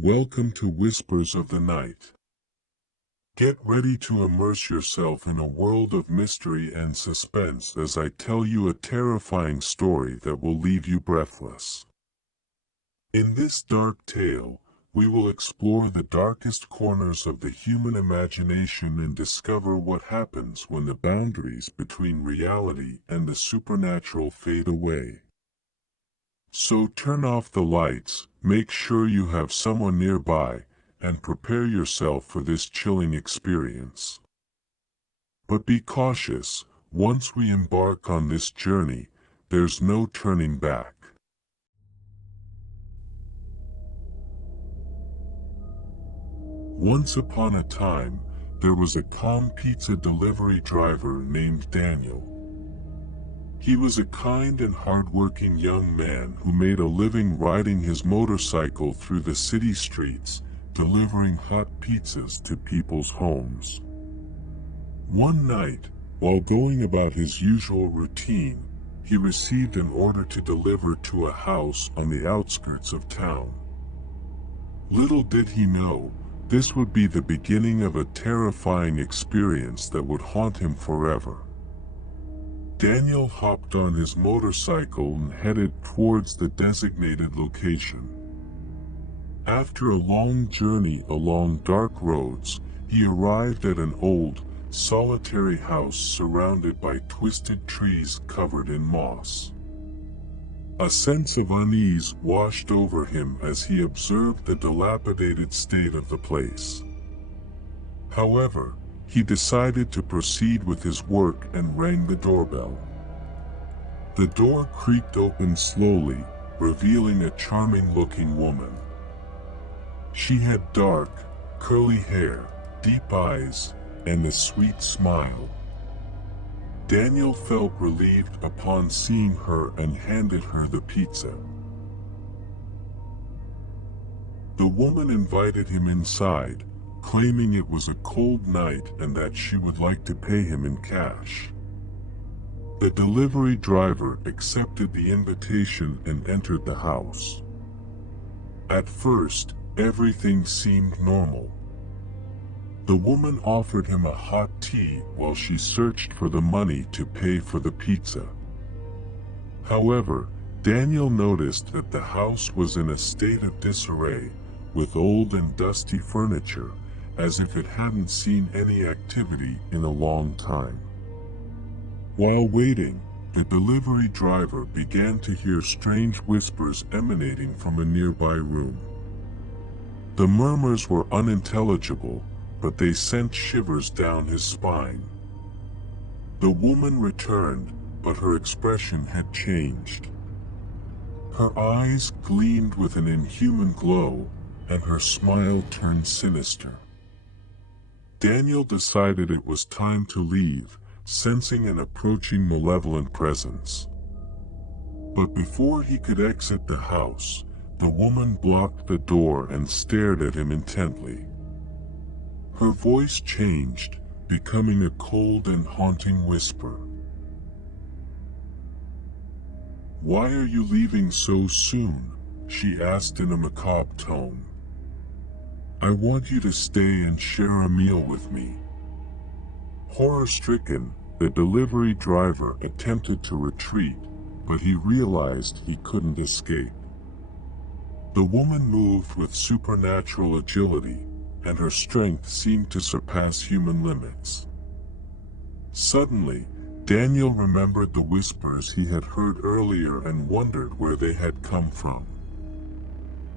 Welcome to Whispers of the Night. Get ready to immerse yourself in a world of mystery and suspense as I tell you a terrifying story that will leave you breathless. In this dark tale, we will explore the darkest corners of the human imagination and discover what happens when the boundaries between reality and the supernatural fade away. So turn off the lights, make sure you have someone nearby, and prepare yourself for this chilling experience. But be cautious, once we embark on this journey, there's no turning back. Once upon a time, there was a calm pizza delivery driver named Daniel. He was a kind and hard-working young man who made a living riding his motorcycle through the city streets, delivering hot pizzas to people's homes. One night, while going about his usual routine, he received an order to deliver to a house on the outskirts of town. Little did he know, this would be the beginning of a terrifying experience that would haunt him forever. Daniel hopped on his motorcycle and headed towards the designated location. After a long journey along dark roads, he arrived at an old, solitary house surrounded by twisted trees covered in moss. A sense of unease washed over him as he observed the dilapidated state of the place. However, he decided to proceed with his work and rang the doorbell. The door creaked open slowly, revealing a charming-looking woman. She had dark, curly hair, deep eyes, and a sweet smile. Daniel felt relieved upon seeing her and handed her the pizza. The woman invited him inside, claiming it was a cold night and that she would like to pay him in cash. The delivery driver accepted the invitation and entered the house. At first, everything seemed normal. The woman offered him a hot tea while she searched for the money to pay for the pizza. However, Daniel noticed that the house was in a state of disarray, with old and dusty furniture, as if it hadn't seen any activity in a long time. While waiting, the delivery driver began to hear strange whispers emanating from a nearby room. The murmurs were unintelligible, but they sent shivers down his spine. The woman returned, but her expression had changed. Her eyes gleamed with an inhuman glow, and her smile turned sinister. Daniel decided it was time to leave, sensing an approaching malevolent presence. But before he could exit the house, the woman blocked the door and stared at him intently. Her voice changed, becoming a cold and haunting whisper. "Why are you leaving so soon?" she asked in a macabre tone. "I want you to stay and share a meal with me." Horror-stricken, the delivery driver attempted to retreat, but he realized he couldn't escape. The woman moved with supernatural agility, and her strength seemed to surpass human limits. Suddenly, Daniel remembered the whispers he had heard earlier and wondered where they had come from.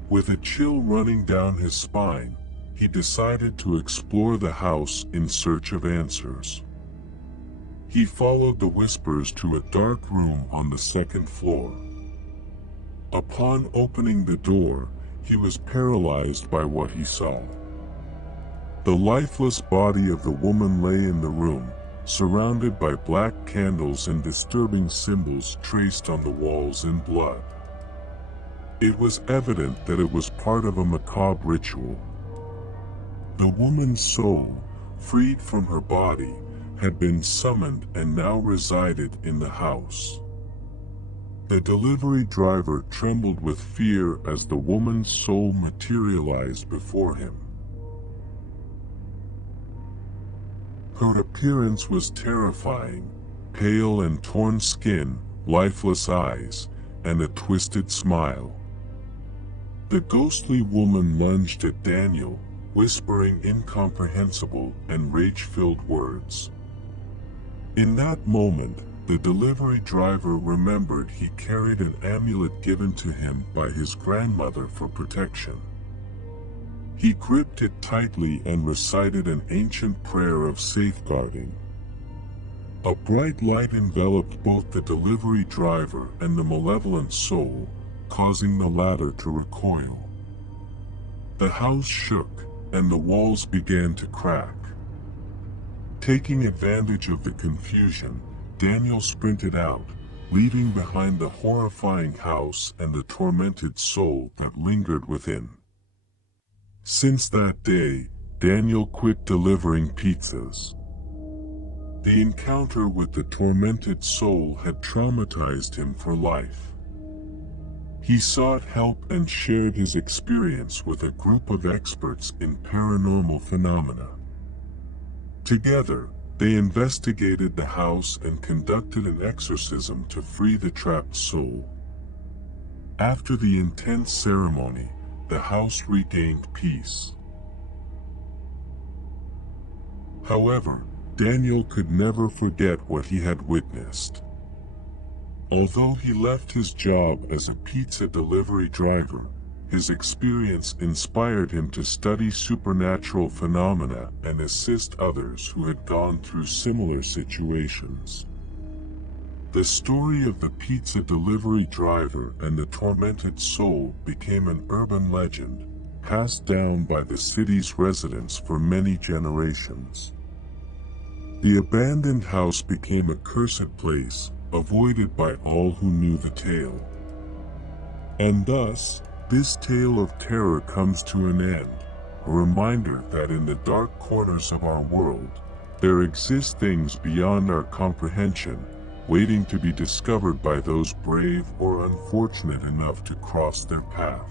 With a chill running down his spine, he decided to explore the house in search of answers. He followed the whispers to a dark room on the second floor. Upon opening the door, he was paralyzed by what he saw. The lifeless body of the woman lay in the room, surrounded by black candles and disturbing symbols traced on the walls in blood. It was evident that it was part of a macabre ritual. The woman's soul, freed from her body, had been summoned and now resided in the house. The delivery driver trembled with fear as the woman's soul materialized before him. Her appearance was terrifying, pale and torn skin, lifeless eyes, and a twisted smile. The ghostly woman lunged at Daniel, whispering incomprehensible and rage-filled words. In that moment, the delivery driver remembered he carried an amulet given to him by his grandmother for protection. He gripped it tightly and recited an ancient prayer of safeguarding. A bright light enveloped both the delivery driver and the malevolent soul, causing the latter to recoil. The house shook, and the walls began to crack. Taking advantage of the confusion, Daniel sprinted out, leaving behind the horrifying house and the tormented soul that lingered within. Since that day, Daniel quit delivering pizzas. The encounter with the tormented soul had traumatized him for life. He sought help and shared his experience with a group of experts in paranormal phenomena. Together, they investigated the house and conducted an exorcism to free the trapped soul. After the intense ceremony, the house regained peace. However, Daniel could never forget what he had witnessed. Although he left his job as a pizza delivery driver, his experience inspired him to study supernatural phenomena and assist others who had gone through similar situations. The story of the pizza delivery driver and the tormented soul became an urban legend, passed down by the city's residents for many generations. The abandoned house became a cursed place, avoided by all who knew the tale. And thus, this tale of terror comes to an end, a reminder that in the dark corners of our world, there exist things beyond our comprehension, waiting to be discovered by those brave or unfortunate enough to cross their path.